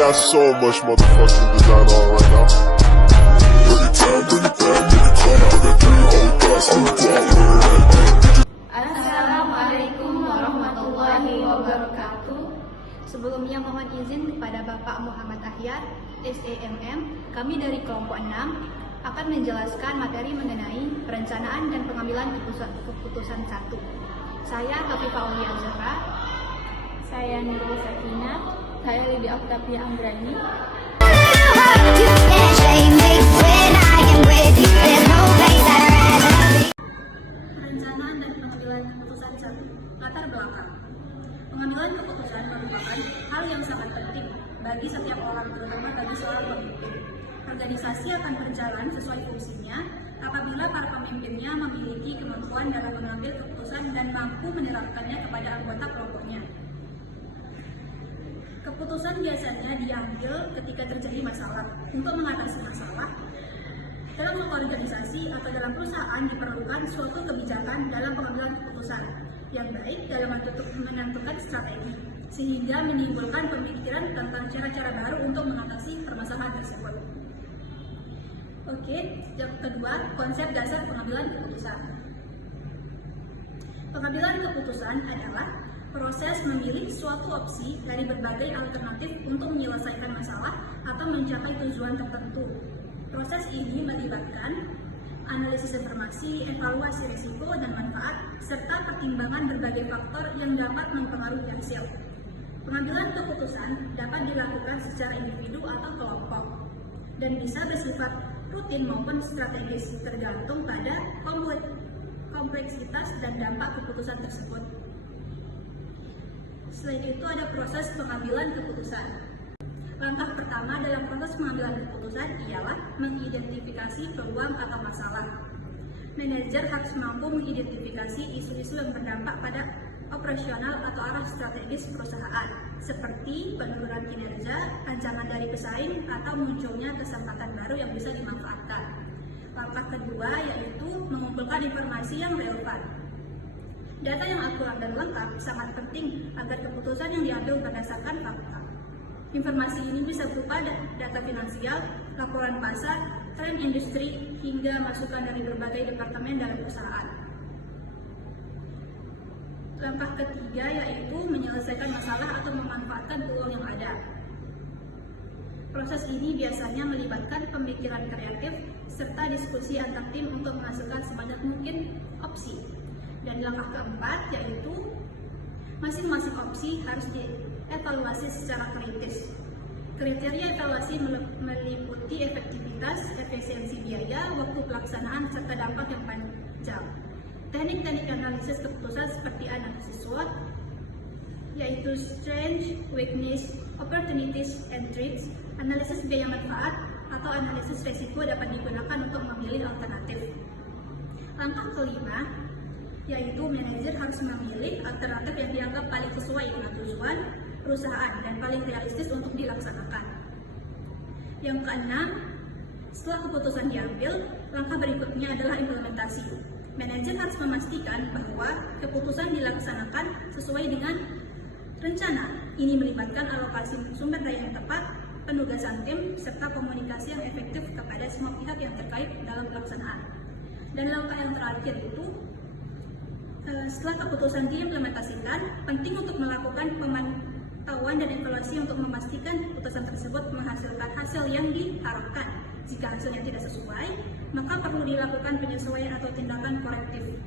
got so much motherfucking design on right now. Bring it down, nigga, come out, got 3 whole thoughts on the block. Assalamualaikum warahmatullahi wabarakatuh. Sebelumnya mohon izin kepada Bapak Muhammad Ahyar, SEMM, kami dari kelompok 6 akan menjelaskan materi mengenai perencanaan dan pengambilan keputusan 1. Saya Hafifah Aulia Zahra. Saya Nurul Sakinah. Saya Lidi Octavia Ambrani. Perencanaan dan pengambilan keputusan 1. Latar belakang. Pengambilan keputusan merupakan hal yang sangat penting bagi setiap orang, terutama bagi seorang pemimpin. Organisasi akan berjalan sesuai fungsinya apabila para pemimpinnya memiliki kemampuan dalam mengambil keputusan dan mampu menerapkannya kepada anggota kelompoknya. Keputusan biasanya diambil ketika terjadi masalah. Untuk mengatasi masalah, dalam suatu organisasi atau dalam perusahaan diperlukan suatu kebijakan dalam pengambilan keputusan yang baik dalam menentukan strategi, sehingga menimbulkan pemikiran tentang cara-cara baru untuk mengatasi permasalahan tersebut. Oke, yang kedua, konsep dasar pengambilan keputusan. Pengambilan keputusan adalah proses memilih suatu opsi dari berbagai alternatif untuk menyelesaikan masalah atau mencapai tujuan tertentu. Proses ini melibatkan analisis informasi, evaluasi risiko dan manfaat, serta pertimbangan berbagai faktor yang dapat mempengaruhi hasil. Pengambilan keputusan dapat dilakukan secara individu atau kelompok dan bisa bersifat rutin maupun strategis, tergantung pada kompleksitas dan dampak keputusan tersebut. Selain itu ada proses pengambilan keputusan. Langkah pertama dalam proses pengambilan keputusan ialah mengidentifikasi peluang atau masalah. Manajer harus mampu mengidentifikasi isu-isu yang berdampak pada operasional atau arah strategis perusahaan, seperti penurunan kinerja, ancaman dari pesaing, atau munculnya kesempatan baru yang bisa dimanfaatkan. Langkah kedua yaitu mengumpulkan informasi yang relevan. Data yang akurat dan lengkap sangat penting agar keputusan yang diambil berdasarkan fakta. Informasi ini bisa berupa data finansial, laporan pasar, tren industri, hingga masukan dari berbagai departemen dalam perusahaan. Langkah ketiga yaitu menyelesaikan masalah atau memanfaatkan peluang yang ada. Proses ini biasanya melibatkan pemikiran kreatif serta diskusi antar tim untuk menghasilkan sebanyak mungkin opsi. Dan langkah keempat yaitu masing-masing opsi harus dievaluasi secara kritis. Kriteria evaluasi meliputi efektivitas, efisiensi biaya, waktu pelaksanaan, serta dampak yang panjang. Teknik-teknik analisis keputusan seperti analisis SWOT, yaitu strength, weakness, opportunities, and threats, analisis biaya manfaat, atau analisis risiko dapat digunakan untuk memilih alternatif. Langkah kelima, yaitu manajer harus memilih alternatif yang dianggap paling sesuai dengan tujuan perusahaan dan paling realistis untuk dilaksanakan. Yang keenam, setelah keputusan diambil, langkah berikutnya adalah implementasi. Manajer harus memastikan bahwa keputusan dilaksanakan sesuai dengan rencana. Ini melibatkan alokasi sumber daya yang tepat, penugasan tim, serta komunikasi yang efektif kepada semua pihak yang terkait dalam pelaksanaan. Dan langkah yang terakhir itu, setelah keputusan diimplementasikan, penting untuk melakukan pemantauan dan evaluasi untuk memastikan keputusan tersebut menghasilkan hasil yang diharapkan. Jika hasilnya tidak sesuai, maka perlu dilakukan penyesuaian atau tindakan korektif.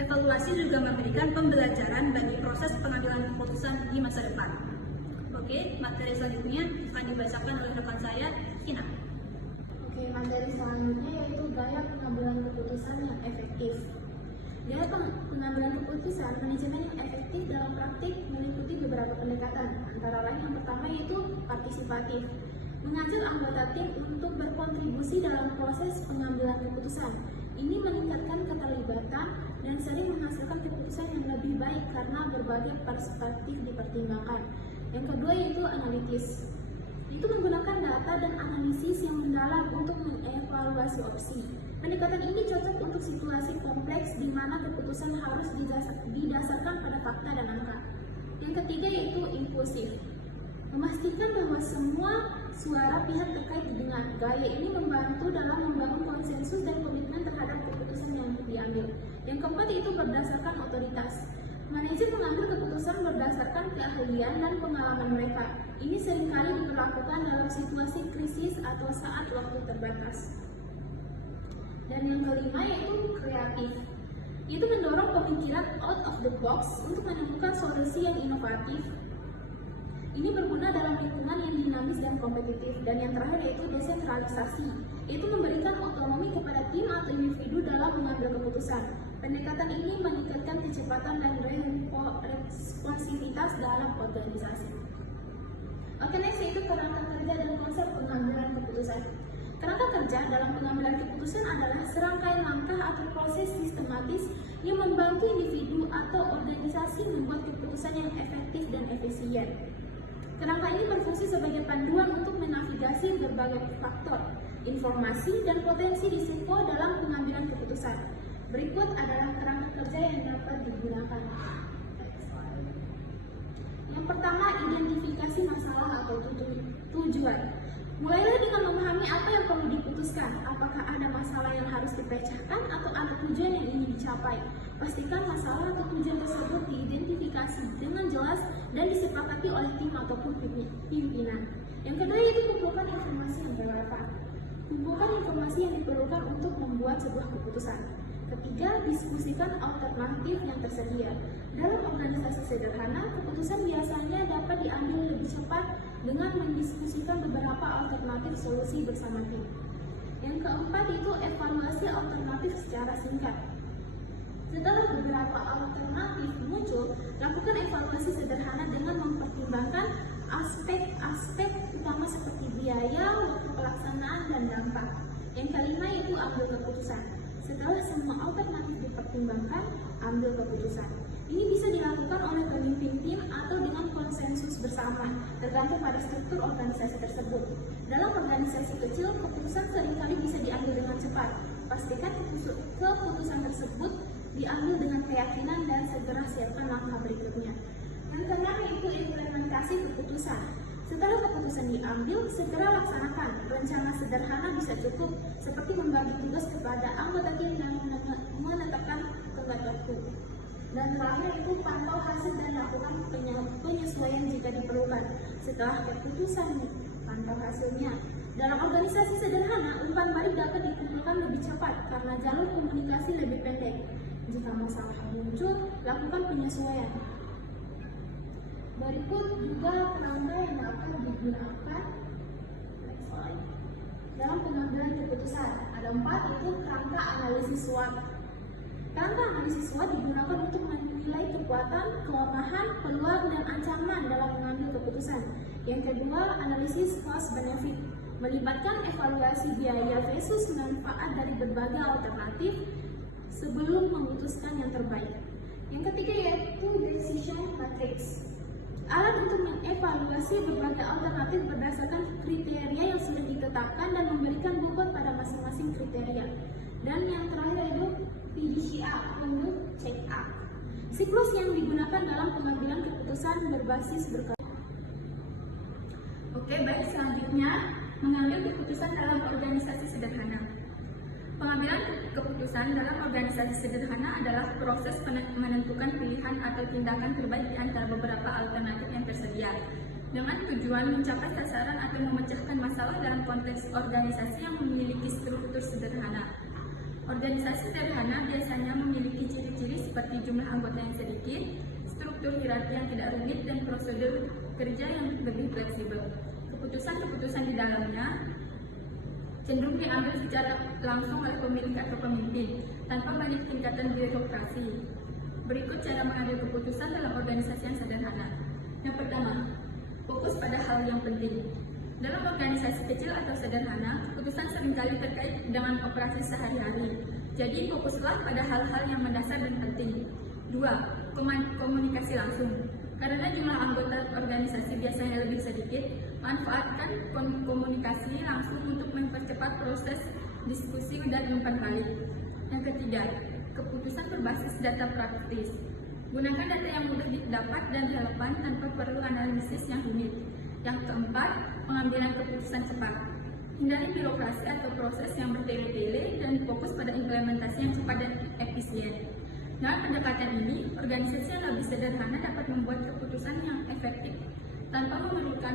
Evaluasi juga memberikan pembelajaran bagi proses pengambilan keputusan di masa depan. Oke, materi selanjutnya akan dibacakan oleh rekan saya, Ina. Oke, materi selanjutnya yaitu gaya pengambilan keputusan yang efektif. Gaya pengambilan keputusan manajemen yang efektif dalam praktik meliputi beberapa pendekatan, antara lain yang pertama yaitu partisipatif. Mengajak anggota tim untuk berkontribusi dalam proses pengambilan keputusan. Ini meningkatkan keterlibatan dan sering menghasilkan keputusan yang lebih baik karena berbagai perspektif dipertimbangkan. Yang kedua yaitu analitis. Itu menggunakan data dan analisis yang mendalam untuk mengevaluasi opsi. Pendekatan ini cocok untuk situasi kompleks di mana keputusan harus didasarkan pada fakta dan angka. Yang ketiga yaitu impulsif. Memastikan bahwa semua suara pihak terkait didengar. Gaya ini membantu dalam membangun konsensus dan komitmen terhadap keputusan yang diambil. Yang keempat itu berdasarkan otoritas. Manajer mengambil keputusan berdasarkan keahlian dan pengalaman mereka. Ini seringkali diperlakukan dalam situasi krisis atau saat waktu terbatas. Dan yang kelima yaitu kreatif. Itu mendorong pemikiran out of the box untuk menemukan solusi yang inovatif. Ini berguna dalam lingkungan yang dinamis dan kompetitif. Dan yang terakhir yaitu desentralisasi, yaitu memberikan otonomi kepada tim atau individu dalam mengambil keputusan. Pendekatan ini meningkatkan kecepatan dan responsivitas dalam organisasi. Oke, next yaitu kerangka kerja dan konsep pengambilan keputusan. Kerangka kerja dalam pengambilan keputusan adalah serangkaian langkah atau proses sistematis yang membantu individu atau organisasi membuat keputusan yang efektif dan efisien. Kerangka ini berfungsi sebagai panduan untuk menavigasi berbagai faktor, informasi, dan potensi risiko dalam pengambilan keputusan. Berikut adalah kerangka kerja yang dapat digunakan. Yang pertama, identifikasi masalah atau tujuan. Mulailah dengan memahami apa yang perlu diputuskan. Apakah ada masalah yang harus dipecahkan atau ada tujuan yang ingin dicapai. Pastikan masalah atau tujuan tersebut diidentifikasi dengan jelas dan disepakati oleh tim ataupun pimpinan. Yang kedua yaitu kumpulkan informasi yang relevan. Kumpulkan informasi yang diperlukan untuk membuat sebuah keputusan. Ketiga, diskusikan alternatif yang tersedia. Dalam organisasi sederhana, keputusan biasanya dapat diambil lebih cepat dengan mendiskusikan beberapa alternatif solusi bersama tim. Yang keempat itu evaluasi alternatif secara singkat. Setelah beberapa alternatif muncul, lakukan evaluasi sederhana dengan mempertimbangkan aspek-aspek utama seperti biaya, waktu pelaksanaan, dan dampak. Yang kelima yaitu ambil keputusan. Setelah semua alternatif dipertimbangkan, ambil keputusan. Ini bisa dilakukan oleh pemimpin tim atau dengan konsensus bersama, tergantung pada struktur organisasi tersebut. Dalam organisasi kecil, keputusan seringkali bisa diambil dengan cepat. Pastikan keputusan tersebut diambil dengan keyakinan dan segera siapkan langkah berikutnya. Yang keenam yaitu implementasi keputusan. Setelah keputusan diambil, segera laksanakan. Rencana sederhana bisa cukup, seperti membagi tugas kepada anggota tim dan menetapkan tenggat waktu. Dan terakhir itu pantau hasil dan lakukan penyesuaian jika diperlukan. Setelah keputusan, pantau hasilnya. Dalam organisasi sederhana, umpan balik dapat dikumpulkan lebih cepat karena jalur komunikasi lebih pendek. Jika masalah muncul, lakukan penyesuaian. Berikut juga kerangka yang dapat digunakan dalam pengambilan keputusan. Ada 4 yaitu kerangka analisis SWOT. Kerangka analisis SWOT digunakan untuk menilai kekuatan, kelemahan, peluang, dan ancaman dalam mengambil keputusan. Yang kedua, analisis cost benefit, melibatkan evaluasi biaya versus manfaat dari berbagai alternatif sebelum memutuskan yang terbaik. Yang ketiga yaitu decision matrix, alat untuk mengevaluasi berbagai alternatif berdasarkan kriteria yang sudah ditetapkan dan memberikan bobot pada masing-masing kriteria. Dan yang terakhir itu PDCA untuk check up, siklus yang digunakan dalam pengambilan keputusan berbasis berkelanjutan. Oke, baik, selanjutnya mengambil keputusan dalam organisasi sederhana. Pengambilan keputusan dalam organisasi sederhana adalah proses menentukan pilihan atau tindakan terbaik di antara beberapa alternatif yang tersedia dengan tujuan mencapai sasaran atau memecahkan masalah dalam konteks organisasi yang memiliki struktur sederhana. Organisasi sederhana biasanya memiliki ciri-ciri seperti jumlah anggota yang sedikit, struktur hierarki yang tidak rumit, dan prosedur kerja yang lebih fleksibel. Keputusan-keputusan di dalamnya cenderung diambil secara langsung oleh pemilik atau pemimpin, tanpa banyak tingkatan birokrasi. Berikut cara mengambil keputusan dalam organisasi yang sederhana. Yang pertama, fokus pada hal yang penting. Dalam organisasi kecil atau sederhana, keputusan seringkali terkait dengan operasi sehari-hari. Jadi, fokuslah pada hal-hal yang mendasar dan penting. 2. Komunikasi langsung. Karena jumlah anggota organisasi biasanya lebih sedikit, manfaatkan komunikasi langsung untuk mempercepat proses diskusi dan umpan balik. Yang ketiga, keputusan berbasis data praktis. Gunakan data yang mudah didapat dan relevan tanpa perlu analisis yang rumit. Yang keempat, pengambilan keputusan cepat. Hindari birokrasi atau proses yang bertele-tele dan fokus pada implementasi yang cepat dan efisien. Dengan pendekatan ini, organisasi yang lebih sederhana dapat membuat keputusan yang efektif tanpa memerlukan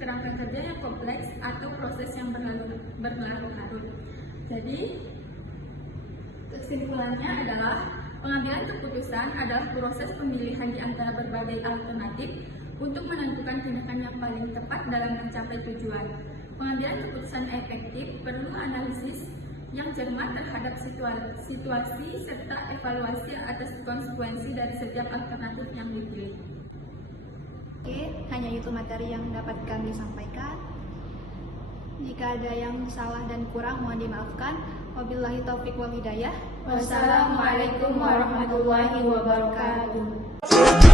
kerangka kerja yang kompleks atau proses yang berlarut-larut. Jadi, kesimpulannya adalah pengambilan keputusan adalah proses pemilihan di antara berbagai alternatif untuk menentukan tindakan yang paling tepat dalam mencapai tujuan. Pengambilan keputusan efektif perlu analisis yang cermat terhadap situasi serta evaluasi atas konsekuensi dari setiap alternatif yang dipilih. Oke, hanya itu materi yang dapat kami sampaikan. Jika ada yang salah dan kurang mohon dimaafkan. Wabillahi taufiq wal hidayah. Wassalamualaikum warahmatullahi wabarakatuh.